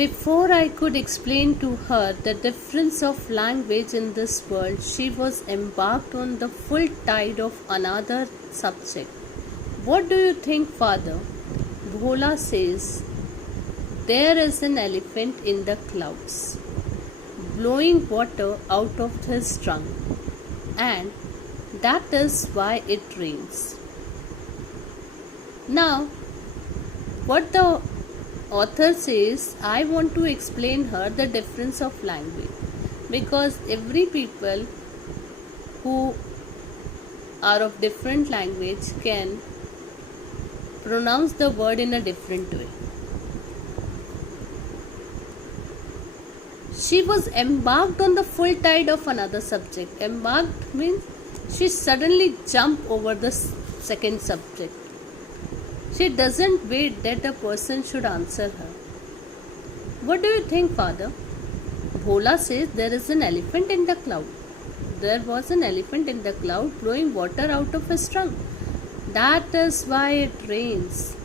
Before I could explain to her the difference of language in this world, she was embarked on the full tide of another subject. What do you think, father? Bhola says, there is an elephant in the clouds, blowing water out of his trunk, and that is why it rains. Now, what the author says, I want to explain her the difference of language, because every people who are of different language can pronounce the word in a different way. She was embarked on the full tide of another subject. Embarked means she suddenly jumped over the second subject. She doesn't wait that a person should answer her. What do you think, father? Bhola says there is an elephant in the cloud. There was an elephant in the cloud blowing water out of his trunk. That is why it rains.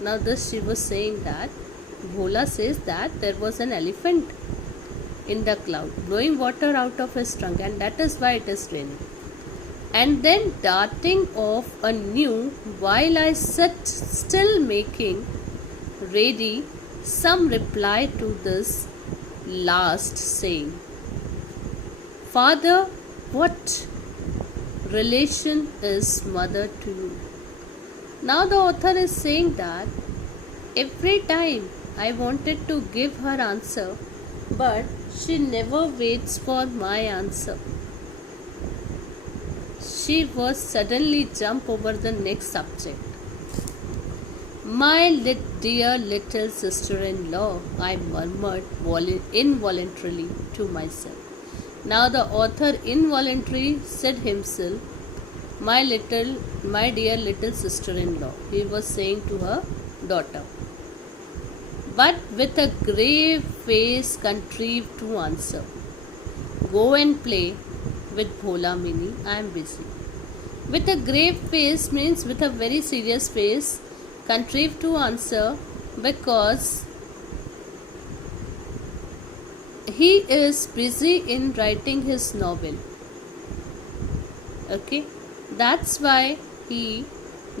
Now this she was saying that Bhola says that there was an elephant in the cloud blowing water out of his trunk, and that is why it is raining. And then darting off anew while I sat still making ready some reply to this last, saying, Father, what relation is mother to you? Now the author is saying that every time I wanted to give her answer, but she never waits for my answer. She was suddenly jump over the next subject. My dear little sister-in-law, I murmured involuntarily to myself. Now the author involuntarily said himself, my dear little sister-in-law. He was saying to her daughter. But with a grave face contrived to answer, go and play with Bhola Mini, I am busy. With a grave face means with a very serious face, contrived to answer, because he is busy in writing his novel. Okay, that's why he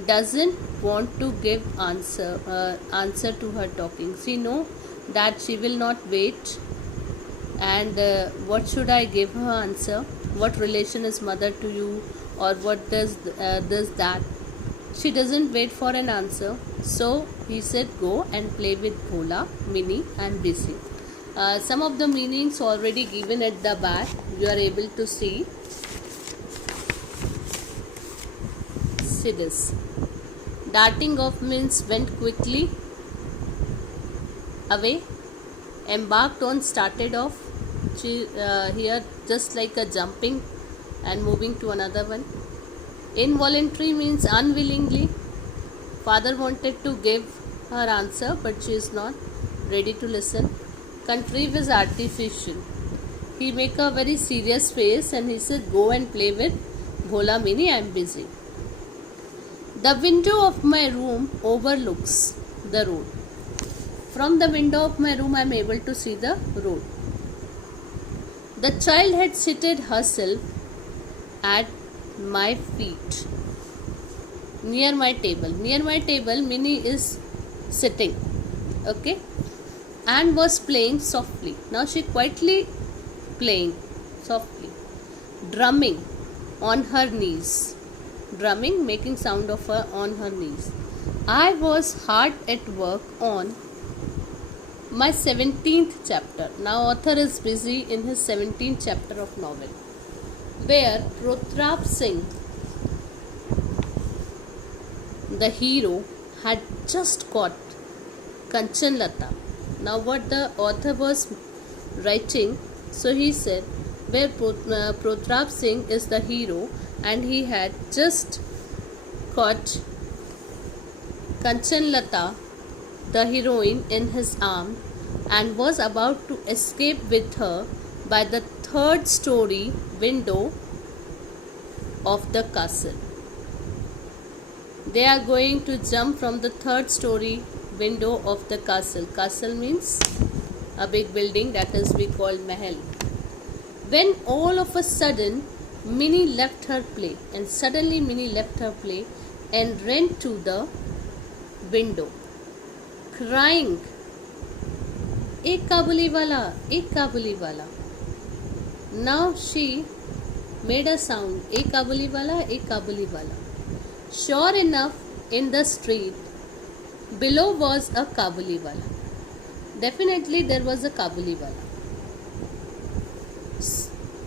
doesn't want to give answer to her talking. She know that she will not wait, and what should I give her answer? What relation is mother to you, or what does this that? She doesn't wait for an answer, so he said, go and play with Bhola Mini, and busy. Some of the meanings already given at the back, you are able to see. See this. Darting off means went quickly away. Embarked on, started off. Here just like a jumping and moving to another one. Involuntary means unwillingly. Father wanted to give her answer, but she is not ready to listen. Contrive is artificial. He make a very serious face and he said, go and play with Bhola Mini, I am busy. The window of my room overlooks the road. From the window of my room I am able to see the road. The child had seated herself at my feet, near my table. Near my table, Mini is sitting, okay, and was playing softly. Now she quietly playing softly, drumming on her knees. Drumming, making sound of her on her knees. I was hard at work on my 17th chapter. Now author is busy in his 17th chapter of novel, where Pratap Singh, the hero, had just caught Kanchanlata. Now what the author was writing, so he said, where Pratap Singh is the hero and he had just caught Kanchanlata, the heroine, in his arm and was about to escape with her by the third story window of the castle. They are going to jump from the third story window of the castle. Castle means a big building, that is we call mahal. When all of a sudden Minnie left her play, and suddenly Minnie left her play and ran to the window, crying, "Ek Kabuliwala, ek Kabuliwala." Now she made a sound, "Ek Kabuliwala, ek Kabuliwala." Sure enough, in the street below was a Kabuliwala. Definitely there was a Kabuliwala.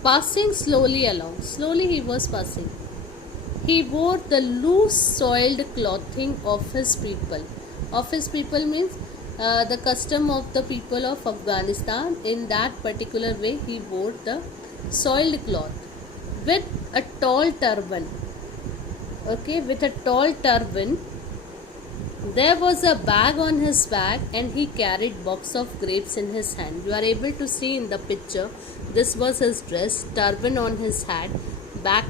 Passing slowly along. Slowly he was passing. He wore the loose soiled clothing of his people. Of his people means the custom of the people of Afghanistan. In that particular way he wore the soiled cloth with a tall turban. Okay, with a tall turban. There was a bag on his back and he carried box of grapes in his hand. You are able to see in the picture. This was his dress, turban on his head, back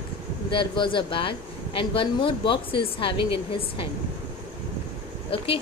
there was a bag, and one more box is having in his hand. Okay.